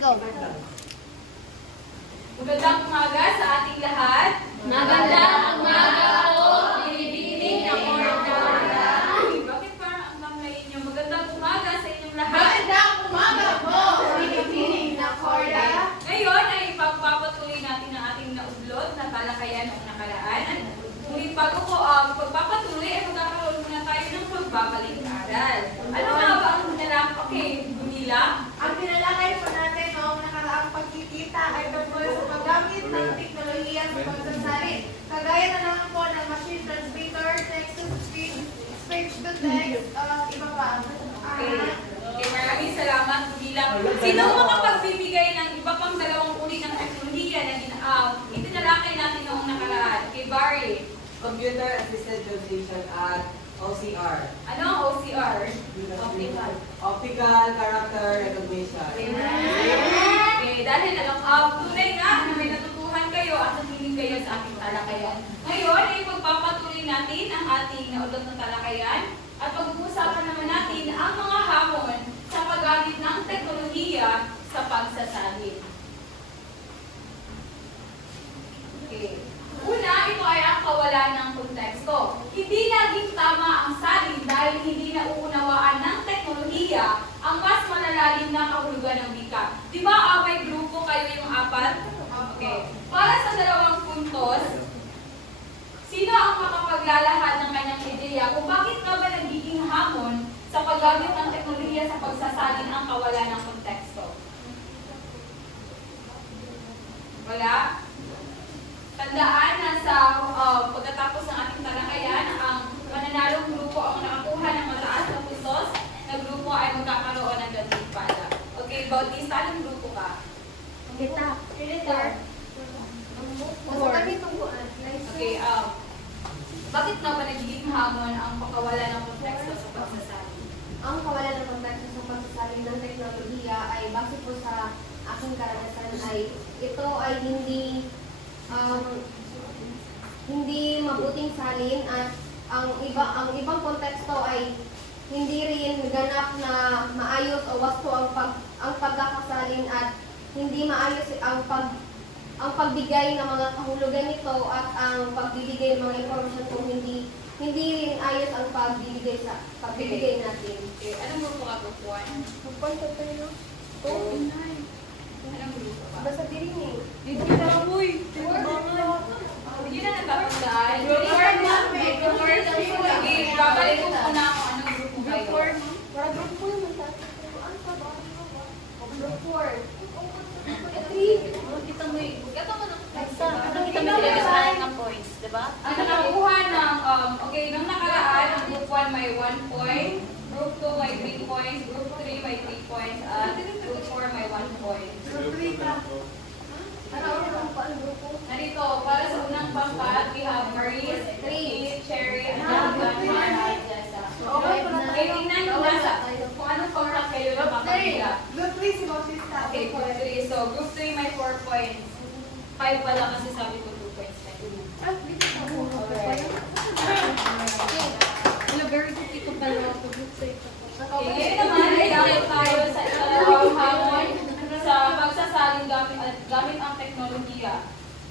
Go. Magandang umaga sa ating lahat. Magandang umaga po, Binibining na Corda. Bakit parang ang mamlayin niyo? Magandang umaga sa inyong lahat. Magandang umaga po, binibining na Corda. Ngayon ay pagpapatuloy natin ang ating naudlot na talakayan noong nakaraan. Ngunit bago ko pagpapatuloy ay magkakaroon muna tayo ng pagbabalik-aral. Ano nga ba ang hinalak? Okay, Gunila. Ang pinalakay po natin noong nakaraang pagkikita ay tungkol sa paggamit ng teknolohiya sa pagsasalin. Kagaya na naman po ng machine translator, text-to-speech, speech-to-text, iba pa. Okay, maraming salamat, Gunila. Sino makapagbibigay ng iba pang dalawang uri ng teknolohiya na itinalakay natin noong nakaraan? Kay Barry. Computer Assisted Translation at OCR. Ano ang OCR? Optical. Optical Character Recognition. Okay, dahil tunay nga na may natutuhan kayo at nakinig kayo sa ating talakayan. Ngayon ay pagpapatuloy natin ang ating naudot na talakayan at pag-uusapan naman natin ang mga hamon sa paggamit ng teknolohiya sa pagsasalin. Okay. Una, ito ay ang kawalan ng konteksto. Hindi laging tama ang salin dahil hindi nauunawaan ng teknolohiya ang mas malalalim na kahulugan ng wika. Di ba may grupo kayo yung apat? Okay. Para sa dalawang puntos, sino ang makapaglalahad ng kanyang ideya kung bakit nga ba nagiging hamon sa paggamit ng teknolohiya sa pagsasalin ang kawalan ng konteksto? Wala? Tandaan na sa pagkatapos ng ating talakayan, ang mananalong grupo ang nakakuha ng mataas na puntos na grupo ay magkakaroon ng gantimpala. Okay, Bautista, anong grupo ka? Kita. Okay, bakit na ba nagiging hamon ang pagkawala ng konteksto sa pagsasalin? Ang kawalan ng konteksto sa pagsasalin ng teknolohiya ay base po sa aking karanasan ay ito ay hindi mabuting salin at ang ibang konteksto ay hindi rin ganap na maayos o wasto ang pagkakasalin at hindi maayos ang pagbigay ng mga kahulugan nito at ang pagbibigay ng mga impormasyon kung hindi rin ayos ang pagbibigay natin. Okay, anong grupo ka, Group 1? Magpunta tayo. Anong grupo ka? Basta diri ni. Dito na, uy! Yun na nagkakandaan. Okay, babalik ko muna kung anong grupo kayo. Para group 4 man sa atin. Ano pa ba? Group 4. Kita mo yung... Kita mo ng... Basta. Kita mo yung ng points, di ba? Ang nakakuha ng, okay, nung nakaraan, ang group 1 may 1 point, group 2 may 3 points, group 3 may 3 points, at group 4 may 1 point. Narito, para sa unang pangkat, we have Maurice, Lee, Cherry, and Glenmar, at Jessa. Okay, tingnan nyo nasa kung anong pangkat kayo na makakita. Good place si Bautista. Okay, group 3. So, group 3 may 4 points. 5 pala kasi sabi ko 2 points na yun. Hello, very good ito pala. Okay, ngayon naman ay dapat tayo sa ikalawang hamon sa pagsasalin gamit ang teknolohiya.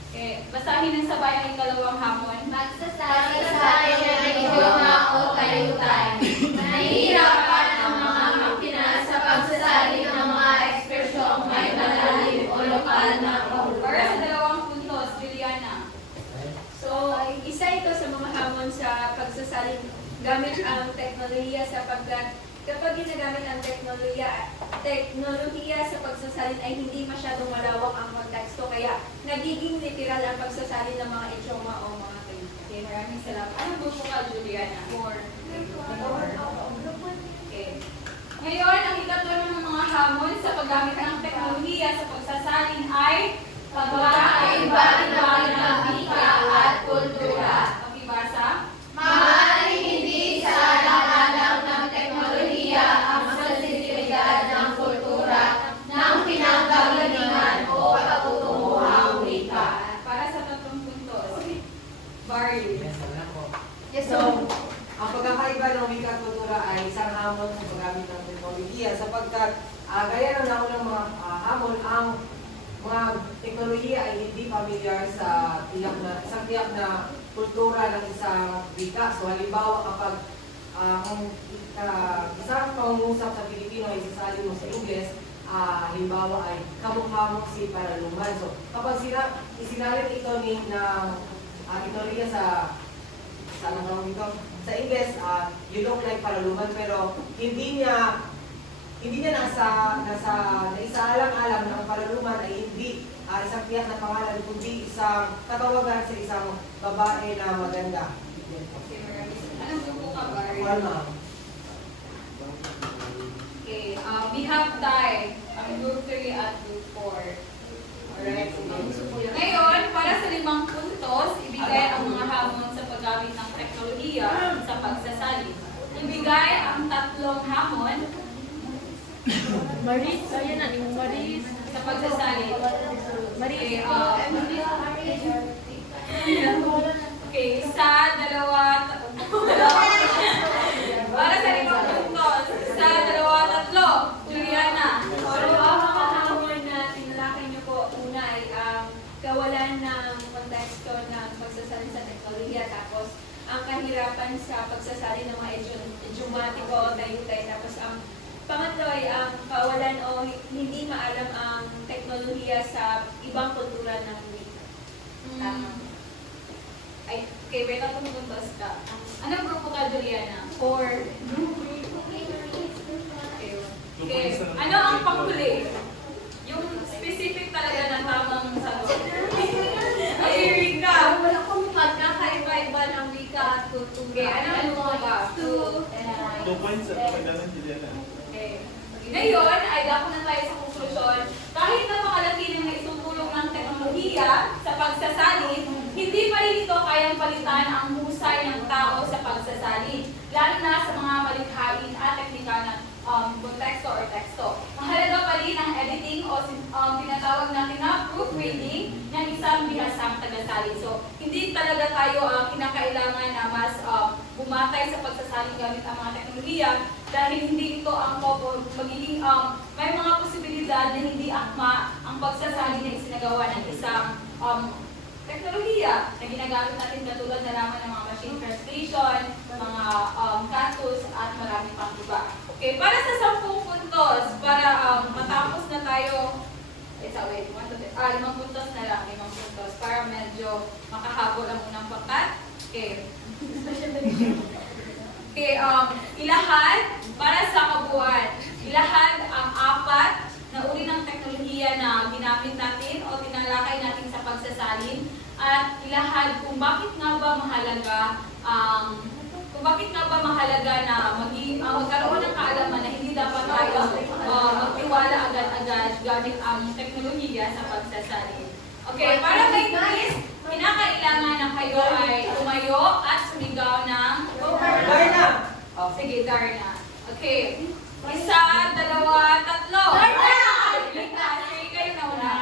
Okay, basahin ng sabay ang ikalawang hamon. Pagsasalin ng idioma o kayutan. Nahihirapan ang mga makina sa pagsasalin ng mga ekspresyong may malalim o lokal na Para sa kahulugan. dalawang puntos, Juliana. So, isa ito sa mga hamon sa pagsasalin gamit ang teknolohiya sapagkat kapag ginagamit ang teknolohiya sa pagsasalin ay hindi masyadong malawak ang konteksto kaya nagiging literal ang pagsasalin ng mga idioma o mga kayutan. Okay, maraming salamat. Anong grupo ka, Juliana? 4. Okay. Ngayon, ang ikatlo ng mga hamon sa paggamit ng teknolohiya sa pagsasalin ay Pagkakaiba-iba ng wika at kultura. Pakibasa. Maaaring hindi sa larangan ng teknolohiya ang sensibilidad ng kultura ng pinanggagalingan o patutunguhang wika. Para sa tatlong puntos. Barry. Yes, So, ang pagkakaiba ng wika at kultura ay isang hamon sa paggamit ng teknolohiya sapagkat gaya ng naunang mga hamon ang mga teknolohiya ay hindi familiar sa isang tiyak na kultura ng isang wika. So halimbawa kapag kung isang pangungusap sa Pilipino ay isasali mo sa Ingles, halimbawa ay kamukha mo si Paraluman. So kapag isinalin ito ng teknolohiya sa anong tawag dito? Sa Ingles, you look like Paraluman, pero hindi niya naisaalang-alam na ang Paraluman ay hindi isang tiyak na pangalan, kundi isang katawagan sa isang babae na maganda. Okay, maraming salamat. Anong grupo ka ba? Walma. Okay, we have tie ang group 3 at group 4. Alright. Ngayon, para sa 5 puntos, ibigay ang mga hamon sa paggamit ng teknolohiya sa pagsasali. Ibigay ang 3 hamon Maris, ayan na, yung Maris. sa pagsasali. Maris, Okay, isa, dalawa, para sa 5 puntos. Isa, dalawa, tatlo. Juliana. So, ang mga hamon na tinalakay niyo po, una ay ang kawalan ng konteksto ng pagsasali sa teknolohiya, tapos ang kahirapan sa pagsasali ng mga idiomatiko o tayutay, tapos ang pangatlo ay ang kawalan o hindi maalam ang teknolohiya sa ibang kultura ng wika. Tama. Ay, okay, wait ako maguntos ka. Anong grupo ka, Juliana? 4. Okay. Ano ang panghuli? Yung specific talaga na tamang sagot. Ay, Rika. Wala kong pagkakaiba-iba ng wika at kultura. Okay, ano ang grupo ka? 2. 2 points at pagdalang Juliana. Okay. Ngayon, ay dako na tayo sa konklusyon. Kahit napakalaki ng isutulong ng teknolohiya sa pagsasali, hindi pa rin ito kayang palitan ang husay ng tao sa pagsasali, lalo na sa mga malikhain at teknika ng konteksto or teksto. Mahalaga pa rin ang editing o tinatawag natin na proofreading ng isang bihasang tagasali. So, hindi talaga tayo kinakailangan na mas bumatay sa pagsasali gamit ang mga teknolohiya dahil hindi ito ang magiging may mga posibilidad na hindi akma ang pagsasali na isinagawa ng isang teknolohiya na ginagamit natin katulad na naman ng mga machine translation, mga catus at marami pang iba. Okay, para sa 10 puntos, para matapos na tayo, wait, 5 puntos na lang, 5 puntos, para medyo makahabol ang unang pakat. Okay. Okay, ilahad para sa kabuuan. Ilahad ang 4 na uri ng teknolohiya na ginamit natin o tinalakay natin sa pagsasalin at ilahad kung bakit nga ba mahalaga na magkaroon ng kaalaman na hindi dapat tayo magtiwala agad-agad gamit ang teknolohiya sa pagsasalin. Okay, para kay Chris, kinakailangan na kayo ay tumayo at sumigaw ng Darna! Sige, Darna. Okay. 1, 2, 3. Darna! Sige, kayo na una.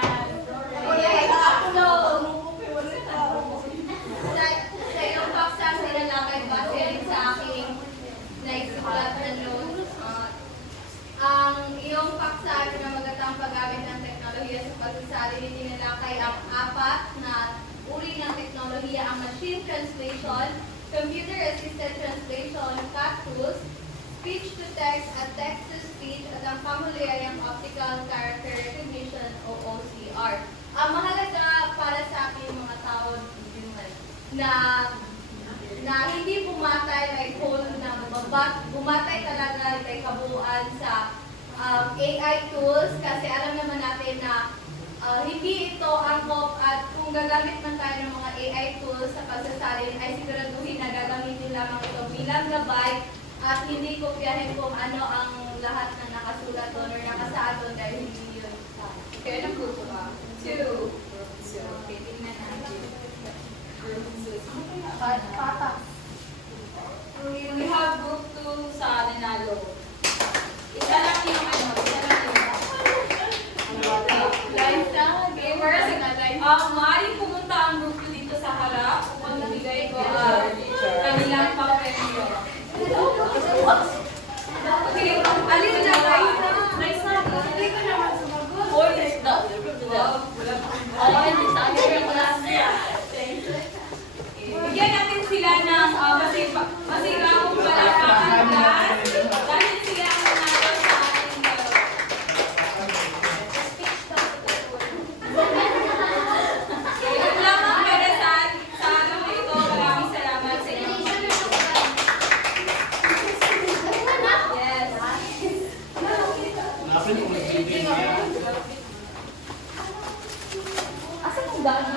Sa iyong paksa, sinalakay base rin sa aking naisulat na notes. Ang iyong paksa ay pinamagatang paggamit ng teknolohiya sa pagsasali ni tinalakay ang 4 na uri ng teknolohiya, ang machine translation, computer-assisted translation, CAT-tools, speech-to-text at text-to-speech, at ang pamulyaryang optical character recognition o OCR. Ang mahalaga para sa akin mga tao na hindi bumatay kay whole na bumatay talaga kay kabuuan sa AI tools kasi alam naman natin na hindi ito angkop at kung gagamit man tayo ng mga AI tools sa pagsasalin ay siguraduhin na gagamitin lamang ito bilang gabay at hindi kopyahin kung ano ang lahat na nakasulat doon or nakasaad doon dahil hindi yun sa Okay, anong grupo ka? 2. Okay, tingnan natin. Group 2. patas. We have group 2 sa Nanalo. Isa lang yung live lang. Okay, first, maaaring pumunta ang group 2 dito sa harap upang ibigay ko ang kanilang papremyo. Okay, alin na guys? Hindi ko naman sumagot. Bigyan natin sila ng masigahong palakpakan class dahil sila ang nanalo sa ating dalawa. Yun lamang para sa araw na ito. Maraming salamat sa inyo. Yes. Hanapin kung nagbibigay niya. Asan ang daan?